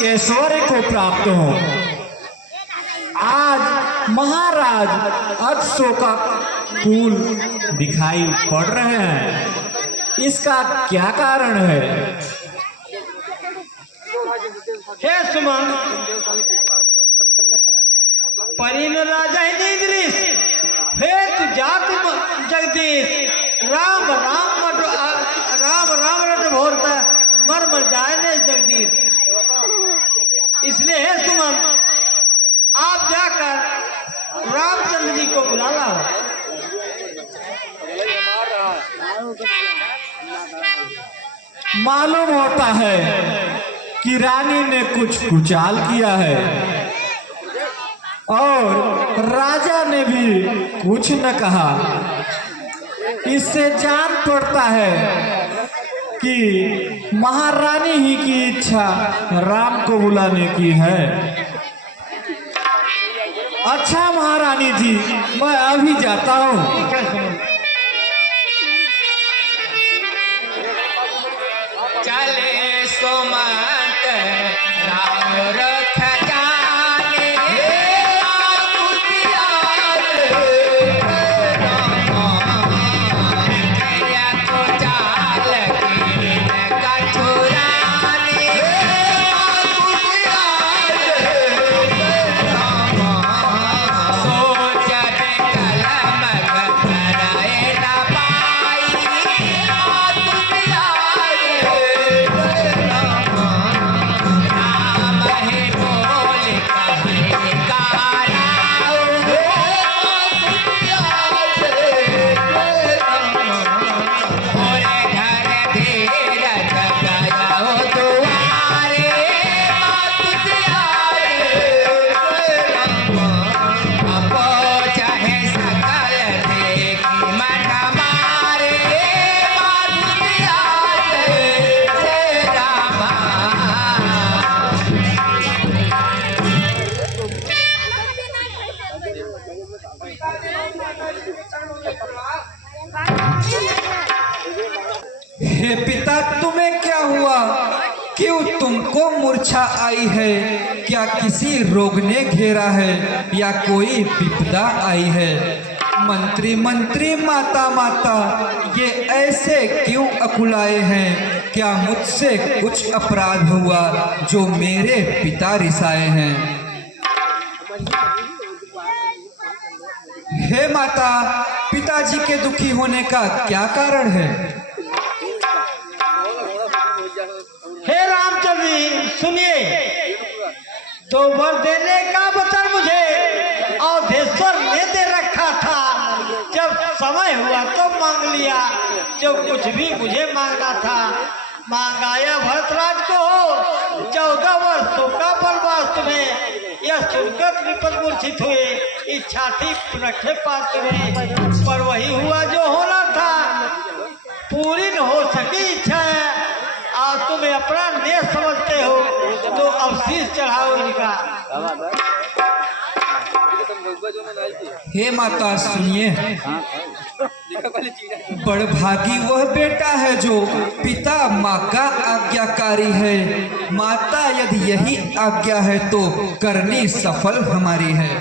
की ऐश्वर्य को प्राप्त हो। आज महाराज अशोका फूल दिखाई पड़ रहे हैं, इसका क्या कारण है? हे सुमन, परिन राजा इंद्रिस, हे तु जाति जगदीश, राम राम राम राम रट भोरता मर मर जाए ने जगदीश। इसलिए हे सुमन, आप जाकर रामचंद्र जी को बुला लाओ। मालूम होता है कि रानी ने कुछ कुचाल किया है और राजा ने भी कुछ न कहा। इससे जान पड़ता है कि महारानी ही की इच्छा राम को बुलाने की है। अच्छा महारानी जी, मैं अभी जाता हूँ। चले सोमंत राम रख जाने, को चाल कछुराने, सोच कलम कराए न पाई, राम है बोल कहे और घर धीरज गयो दुआरे, अपो चाहे सकल देखी मन मारे, रामा हे पिता, तुम्हें क्या हुआ? क्यों तुमको मूर्छा आई है? क्या किसी रोग ने घेरा है या कोई विपदा आई है? मंत्री मंत्री माता माता ये ऐसे क्यों अकुलाए हैं? क्या मुझसे कुछ अपराध हुआ जो मेरे पिता रिसाए हैं? हे माता, पिताजी के दुखी होने का क्या कारण है? हे रामचंद्र जी सुनिए, दो वर देने का वचन मुझे अवधेश्वर ने दे रखा था। जब समय हुआ तो मांग लिया, जो कुछ भी मुझे मांगना था मांगाया। भरतराज को 14 वर्षों का वनवास तुम्हें, यह सुनकर विपद मूर्छित हुए, इच्छा थी रखे पास तुम्हें, पर वही हुआ जो होना था। पूरी न हो सकी इच्छा है, और तुम्हें अपना नेह समझते हो तो अवशीष चढ़ाओ इनका। हे माता सुनिए, बड़भागी वह बेटा है जो पिता माँ का आज्ञाकारी है। माता यदि यही आज्ञा है तो करनी सफल हमारी है।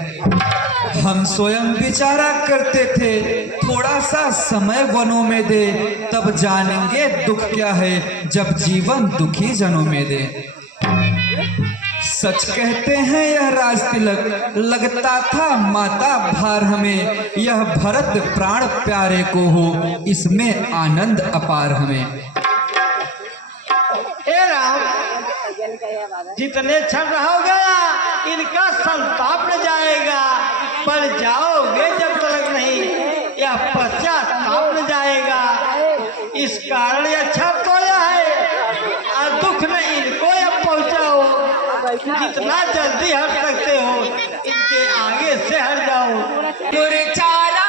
हम स्वयं विचारा करते थे थोड़ा सा समय वनों में दे, तब जानेंगे दुख क्या है जब जीवन दुखी जनों में दे। सच कहते हैं यह राज तिलक लगता था माता भार हमें, यह भरत प्राण प्यारे को हो इसमें आनंद अपार हमें। हे राम, जितने क्षण रहोगे इनका संताप न जाएगा, पर जाओगे जब तक नहीं यह पश्चाताप न जाएगा। इस कारण यह क्षण तो यह है, और दुख न इनको यह पहुँचाओ। जितना जल्दी हट सकते हो इनके आगे से हट जाओ। गुरचारा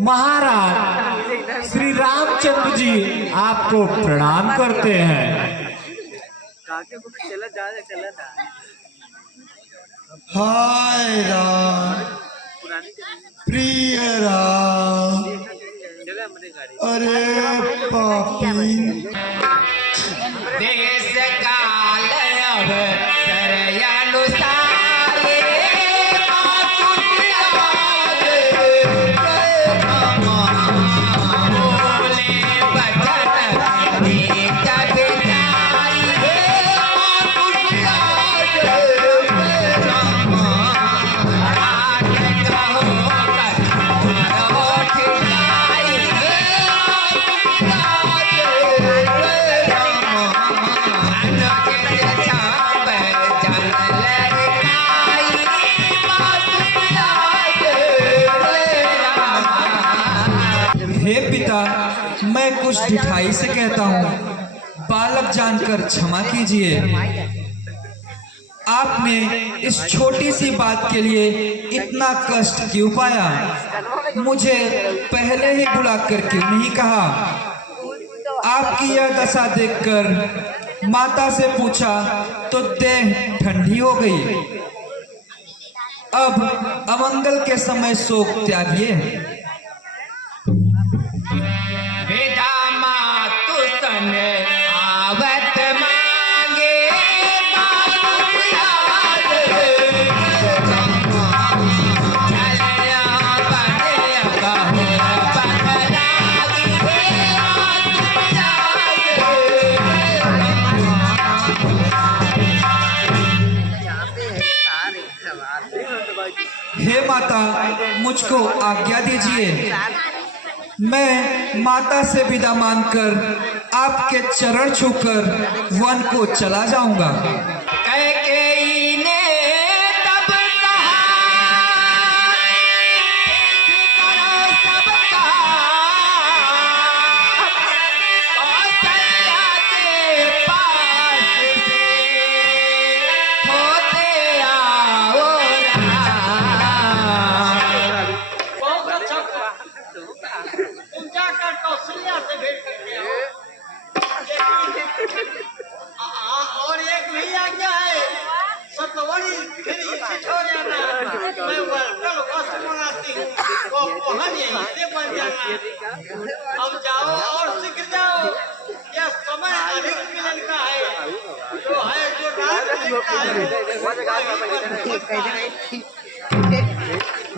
महाराज श्री रामचंद्र जी आपको प्रणाम करते हैं। हाय राम, प्रिय राम, अरे पापी, देश काल अवसर अनुसार बोले बचन नीत बिचारी राज कहो करो ठिकाई हे पिता, मैं कुछ ढिठाई से कहता हूँ, बालक जानकर क्षमा कीजिए। आपने इस छोटी सी बात के लिए इतना कष्ट क्यों पाया? मुझे पहले ही बुलाकर क्यों नहीं कहा? आपकी यह दशा देखकर माता से पूछा तो देह ठंडी हो गई। अब अमंगल के समय शोक त्यागिए। विदा मातु सन आवत मांगे हे माता, मुझको आज्ञा दीजिए। मैं माता से विदा मांगकर आपके चरण छूकर वन को चला जाऊंगा। कैकेयी ने तब कहा कि करो सब कौशल्या के पास से होते आओ बहुत अच्छा तुम जाकर कौशल्या से भेंट करके आओ। और एक भी आज्ञा है, सतवड़ी फिर इकट्ठ हो जाना। मैं कल वस्त्र मंगाती हूँ, वो पहन यहीं से बन जाना। अब जाओ और शीघ्र जाओ, यह समय अधिक मिलन का है, जो रात लिखता है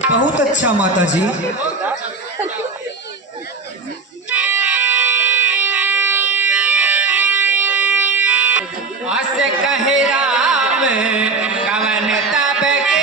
बहुत अच्छा माता जी। अस कहे राम कवन तब के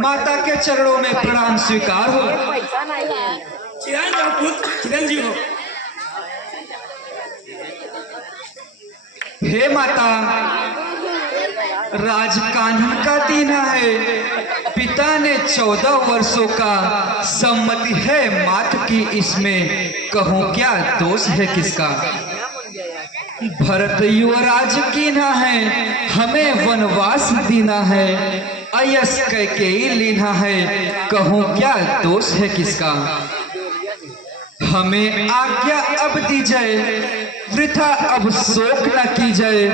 माता के चरणों में प्रणाम स्वीकार हो। चिरंजीव हो। हे माता, राज कान्हन का दीना है। पिता ने 14 वर्षों का सम्मति है मात की, इसमें कहूँ क्या दोष है किसका? भरत युवराज कीना है, हमें वनवास दीना है। अयस कैकेयी लीना है, कहूँ क्या दोष है किसका? हमें आज्ञा अब दी जाए, वृथा अब शोक न की जाए।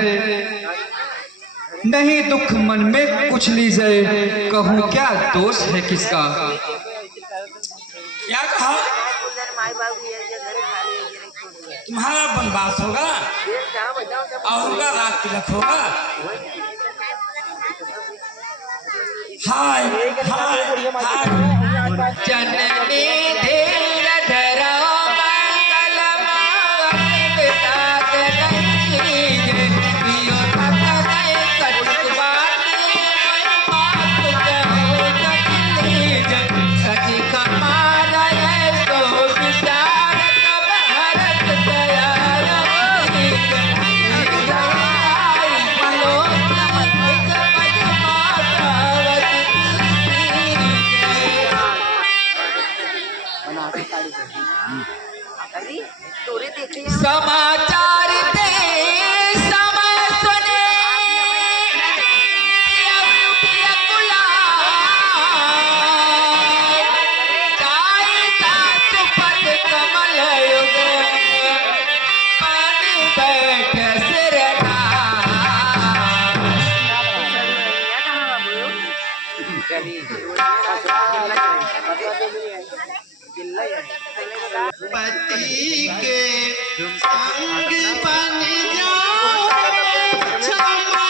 नहीं दुख मन में कुछ ली जाए, कहूँ क्या दोष है किसका? क्या कहा? तुम्हारा वनवास होगा और उनका राग तिलक होगा। हाय हाय हाय जननी धीर धरो मंगल माता जननी पियो भगवान कटुक बानी मात जाओ जननी सची कमार है तो विचार कब हरत दया रवि दयाई पलो समाचार दे समय सुने पद कमल युग पानी बैठ सिरना पति के संग बन जाओ क्षमा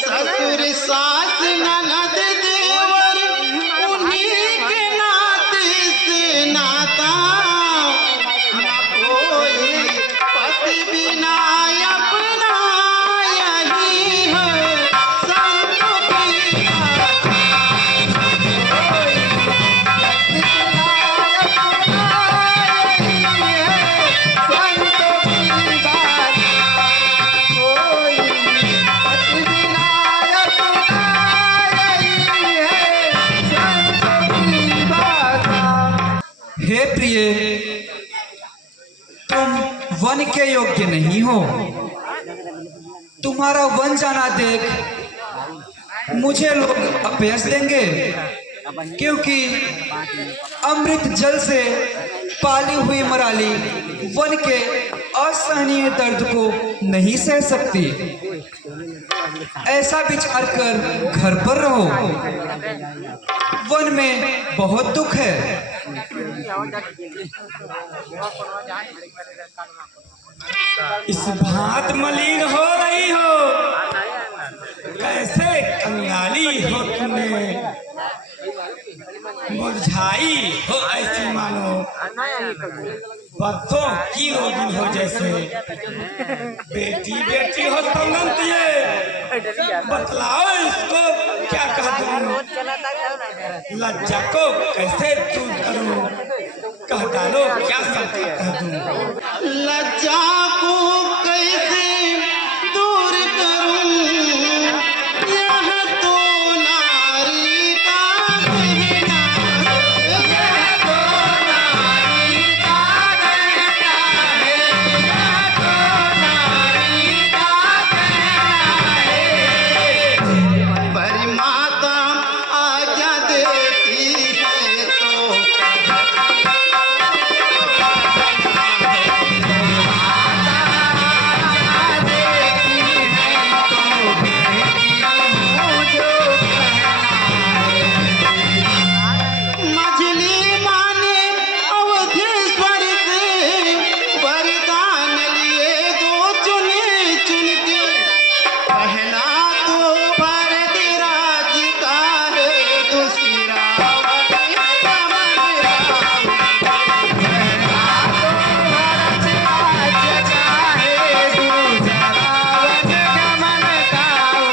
ससुर सास ननद देवर उन्हीं के नाते से नाता न कोई पति बिना अपना यही है संतों की हे प्रिय, तुम वन के योग्य नहीं हो। तुम्हारा वन जाना देख मुझे लोग अपयश देंगे, क्योंकि अमृत जल से पाली हुई मराली वन के असहनीय दर्द को नहीं सह सकती। ऐसा विचार कर घर पर रहो। वन में बहुत दुख है। इस भांत मलिन हो रही हो, कैसे कंगाली हो तुमने, मुरझाई हो ऐसी मानो बरसों की रोगी हो जैसे। बेटी बेटी हो संगत ये, बतलाओ इसको क्या कह दूं, लज्जा को कैसे दूर करूं। कह डालो क्या सकता कह दूं। लज्जा को कैसे दूर करूं, यह तो नारी का कहना है, यह तो नारी का कहना है, यह तो नारी का कहना है। पर माता आज्ञा देती है तो मछली माने अवधेश्वर से वरदान लिए दो चुने चुन के। पहला तो भरतराज का है, दूसरा वरदान राम। पहला तो भरतराज का है, दूसरा वरदान राम।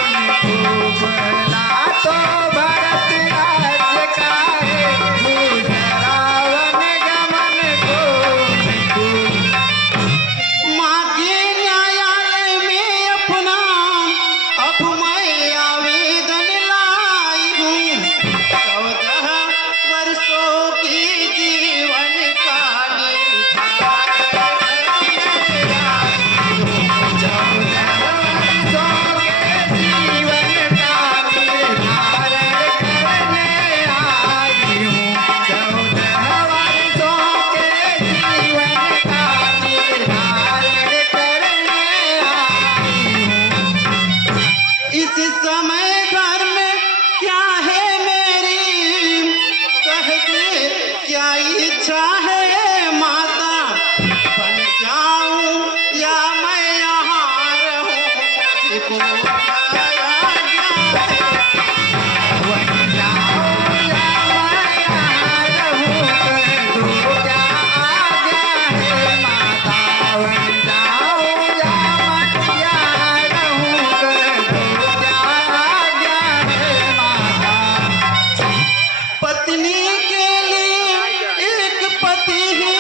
पहला तो भरतराज का है, दूसरा वनगमन को। माँ के न्यायालय में अपना अब मैं आवेदन लाई हूँ। 14 वर्षों की जीवन का निर्धारण करने आई हूँ। 14 वर्षों के जीवन का निर्धारण करने आई हूँ। 14 वर्षों के जीवन का निर्धारण करने आई हूँ। इस समय घर में क्या है मेरी, कह दे क्या इच्छा है माता। बन जाऊं या मैं यहाँ रहूं, मुझको बताया गया है। बन जाऊं या मैं यहाँ रहूं, कह दो क्या आज्ञा है माता। बन जाऊं या मैं यहाँ रहूं, कह दो क्या आज्ञा है माता। पत्नी के लिए एक पति ही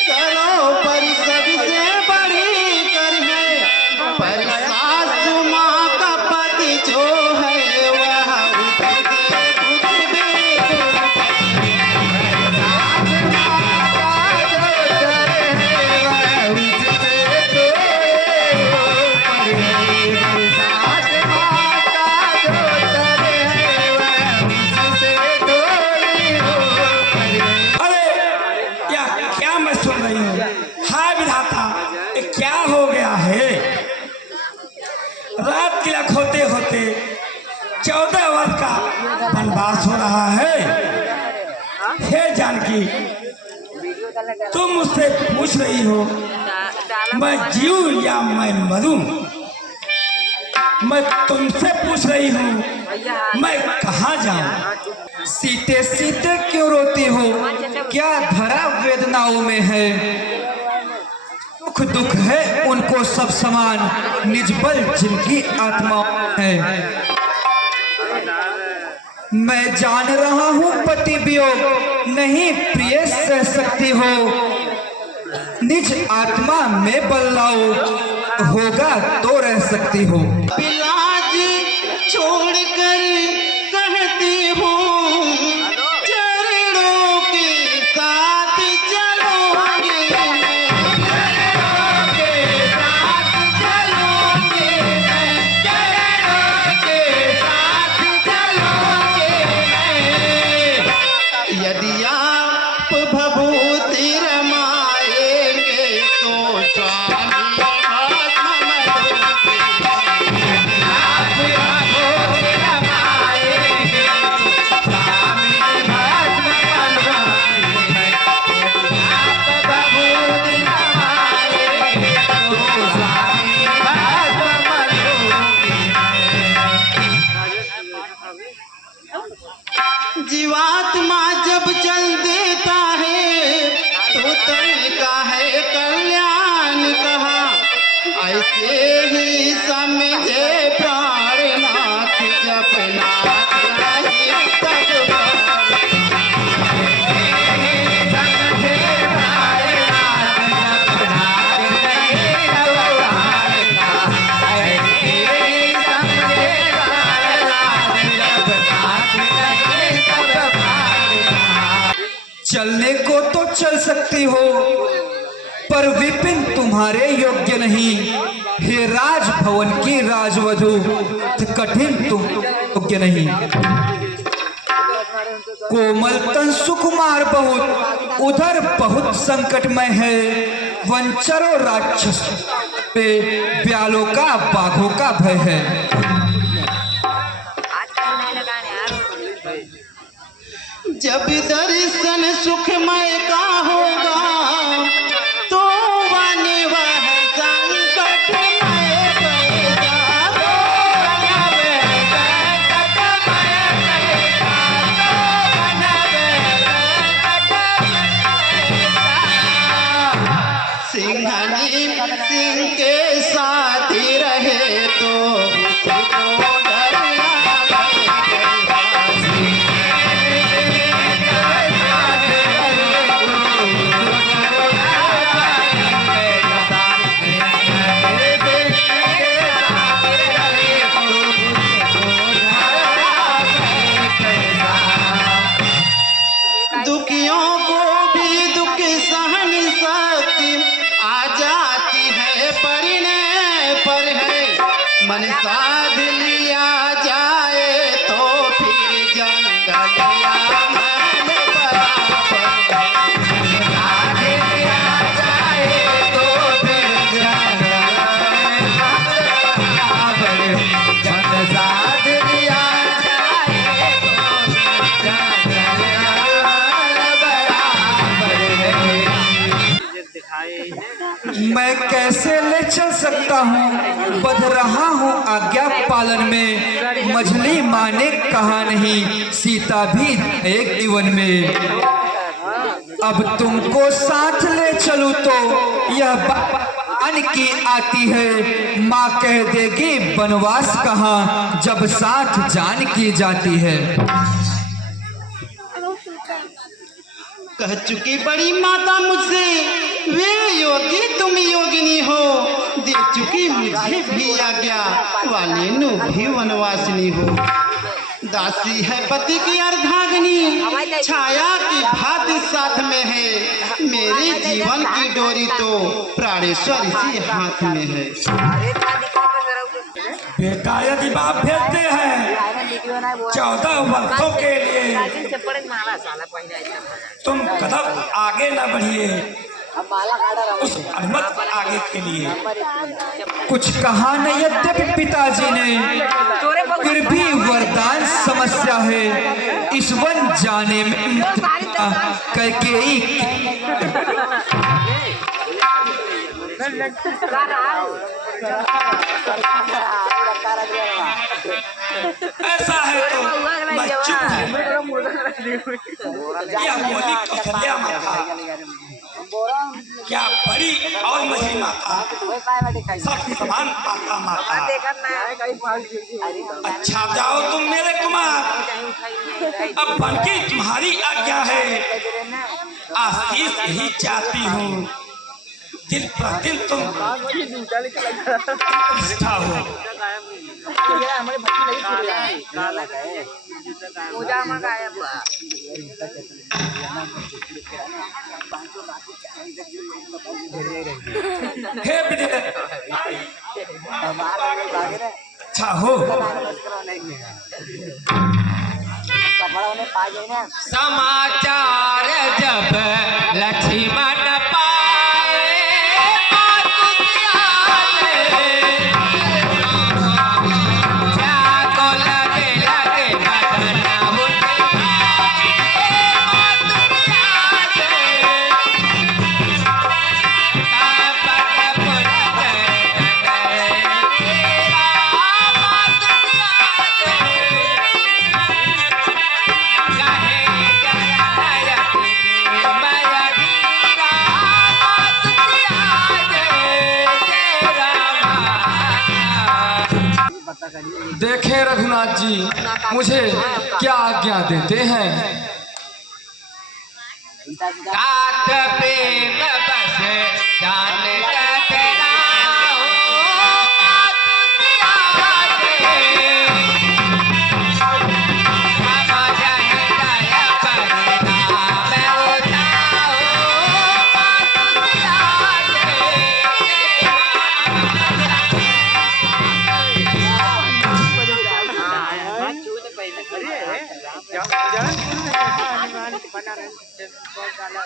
सर्वोपरि सबसे बड़ी कर है। पर सासु माँ का पति जो है वह उससे कुछ भी दूर है। सासु माँ का जो डर है वह उससे थोड़े ऊपर है। सासु माँ का जो डर है वह उससे थोड़े ऊपर है। अरे क्या मैं सुन रही हूँ। हाय विधाता, ये क्या हो गया है। रात तिलक होते होते 14 वर्ष का वनवास हो रहा है। हे जानकी, तुम मुझसे पूछ रही हो मैं जीऊं या मैं मरूं। मैं तुमसे पूछ रही हूँ मैं कहाँ जाऊं। सीते सीते क्यों रोती हो, क्या धरा वेदनाओं में है। सुख दुख है उनको सब समान, निज बल जिनकी आत्मा है। मैं जान रहा हूँ पति वियोग नहीं प्रिय सह सकती हो। निज आत्मा में बल लाओ, होगा तो रह सकती हो। पिलाज छोड़कर कहती हूँ, चरणों के साथ चलूंगी मैं। चरणों के साथ चलूंगी मैं, चरणों के साथ चलूंगी मैं। यदि आप भभूति रमाएंगे तो स्वामी जीवात्मा जब चल देता है तो तन का है कल्याण कहा। ऐसे ही समझे प्राणनाथ जपनाथ रही तब समझे सकती हो, पर विपिन तुम्हारे योग्य नहीं। हे राजभवन की राजवधू, कठिन तुम योग्य नहीं। कोमल तन सुकुमार बहुत, उधर बहुत संकटमय है। वंचरों राक्षस पे ब्यालों का बाघों का भय है। जब दर्शन सुखमय का होगा तो आने वह संकटमय कहेगा, तो आने वह संकटमय कहेगा, तो आने वह सिंघनी सिंह के साथ ही रहे तो उसको डरना दुखियों को भी दुख सहन शक्ति आ जाती है, परिणय पर है मन साध लिया जाए तो फिर जंगलिया मन बराबर है। साध लिया जाए तो फिर जंगलिया बराबर है। जन साध लिया जाए तो फिर जंगलिया मैं कैसे ले चल सकता हूँ, बध रहा हूँ आज्ञा पालन में। मझली माँ ने कहा नहीं, सीता भी एक जीवन में। अब तुमको साथ ले चलूं तो यह बान की आती है। माँ कह देगी वनवास कहाँ, जब साथ जान की जाती है। कह चुकी बड़ी माता मुझसे, वे योगी तुम योगिनी हो। दे चुकी मुझे भी आज्ञा, वालिनु भी वनवासिनी हो। दासी है पति की अर्धांगिनी, छाया की भांति साथ में है। मेरे जीवन की डोरी तो प्राणेश्वर इसी हाथ में है। बेटा यदि बाप भेजते हैं 14 वर्षों के लिए, तुम कदम आगे न बढ़िए उस अनुमत आगे के लिए। कुछ कहा न यद्यपि पिताजी ने, फिर भी वरदान समस्या है। इस वन जाने में कैकेयी ऐसा है तो मैं चुप हूँ। यह बोली कौशल्या माता क्या बड़ी और मझली माता, सब समान माता माता। अच्छा जाओ तुम मेरे कुमार, अब बनकी तुम्हारी आज्ञा है। आशीष ही चाहती हूँ, दिन प्रतिदिन तुम प्रतिष्ठा हो। हे विजय, अच्छा हो। समाचार जब लक्ष्मण पाए, देखें रघुनाथ जी मुझे क्या आज्ञा देते हैं। तात प्रेम बस जान टकराओ,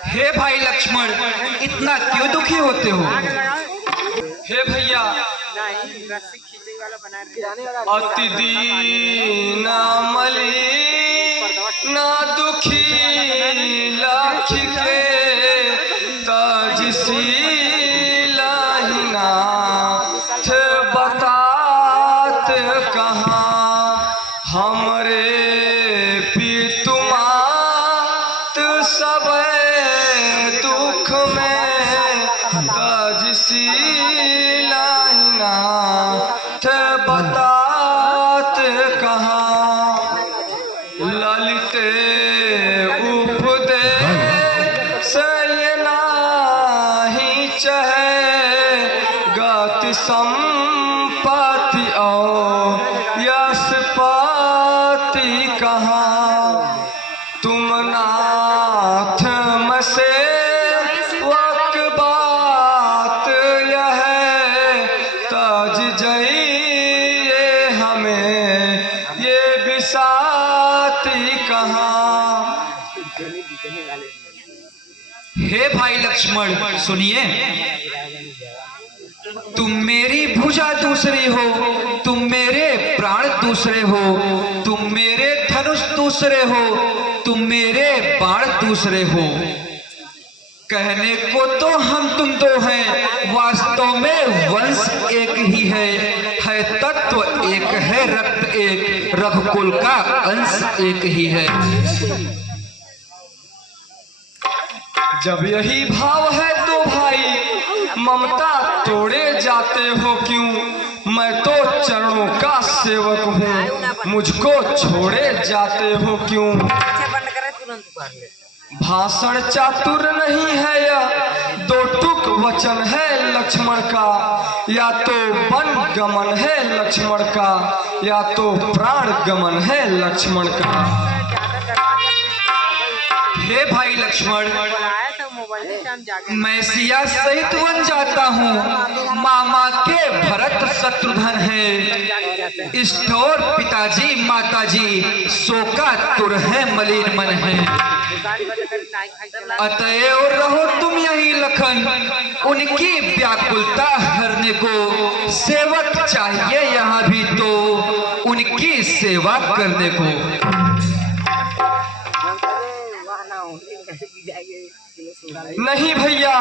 हे भाई लक्ष्मण, इतना क्यों दुखी होते हो? हे भैया, अति दीन मली ना दुखी लाख के तजसीला ही नाथ बतात कहाँ हमरे पितुमात सब दुख में तजसीला ही नाथ बतात कहाँ ललिते उपदेश ये नाही चहे गति संपत्ति और यश पाति कहाँ तुम नाथ मसे वक बात यह तज जइए हमें ये बिसाती कहाँ। हे भाई लक्ष्मण सुनिए, तुम मेरी भुजा दूसरी हो, तुम मेरे प्राण दूसरे हो, तुम मेरे धनुष दूसरे हो, तुम मेरे बाण दूसरे हो। कहने को तो हम तुम दो हैं, वास्तव में वंश एक ही है तत्व एक है, रक्त एक, रघुकुल का अंश एक ही है। जब यही भाव है तो भाई ममता तोड़े जाते हो क्यों? मैं तो चरणों का सेवक हूँ, मुझको छोड़े जाते हो क्यों? भाषण चातुर नहीं है यह, दो टुक वचन है लक्ष्मण का, या तो वन गमन है लक्ष्मण का, या तो प्राण गमन है लक्ष्मण का। हे भाई लक्ष्मण, मैं सिया सहित वन जाता हूँ, मामा के भरत शत्रुघ्न है, इष्टोर पिताजी माताजी शोकातुर है, मलिन मन है। अतएव रहो तुम यही लखन, उनकी व्याकुलता हरने को, सेवक चाहिए यहाँ भी तो उनकी सेवा करने को। नहीं भैया,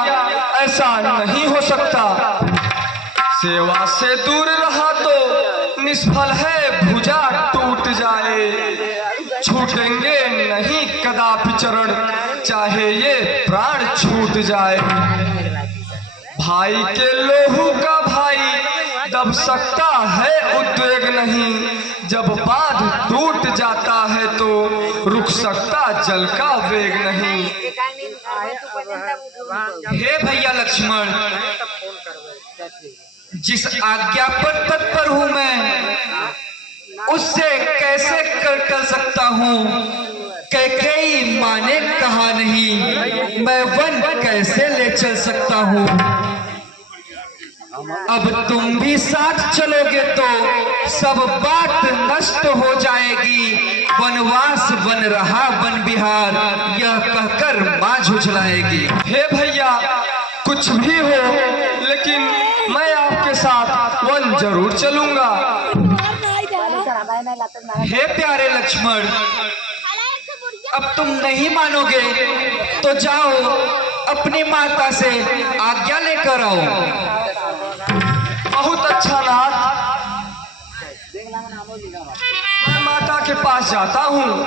ऐसा नहीं हो सकता। सेवा से दूर रहा तो निष्फल है, भुजा टूट जाए। छूटेंगे नहीं कदापि चरण, चाहे ये प्राण छूट जाए। भाई के लोहू का भाई दब सकता है, उद्वेग नहीं। जब बांध टूट जाता है तो रुक सकता जल का वेग नहीं। हे भैया लक्ष्मण, जिस आज्ञा पर तत्पर हूँ मैं, उससे कैसे कर सकता हूँ? कैकेयी माँ ने कहा नहीं, मैं वन कैसे ले चल सकता हूँ? अब तुम भी साथ चलोगे तो सब बात नष्ट हो जाएगी। वनवास बन रहा वन विहार, यह कहकर माँ झुझलाएगी। हे भैया, कुछ भी हो, लेकिन मैं आपके साथ वन जरूर चलूंगा। हे प्यारे लक्ष्मण, अब तुम नहीं मानोगे तो जाओ अपनी माता से आज्ञा लेकर आओ। बहुत अच्छा नाथ, मैं माता के पास जाता हूँ।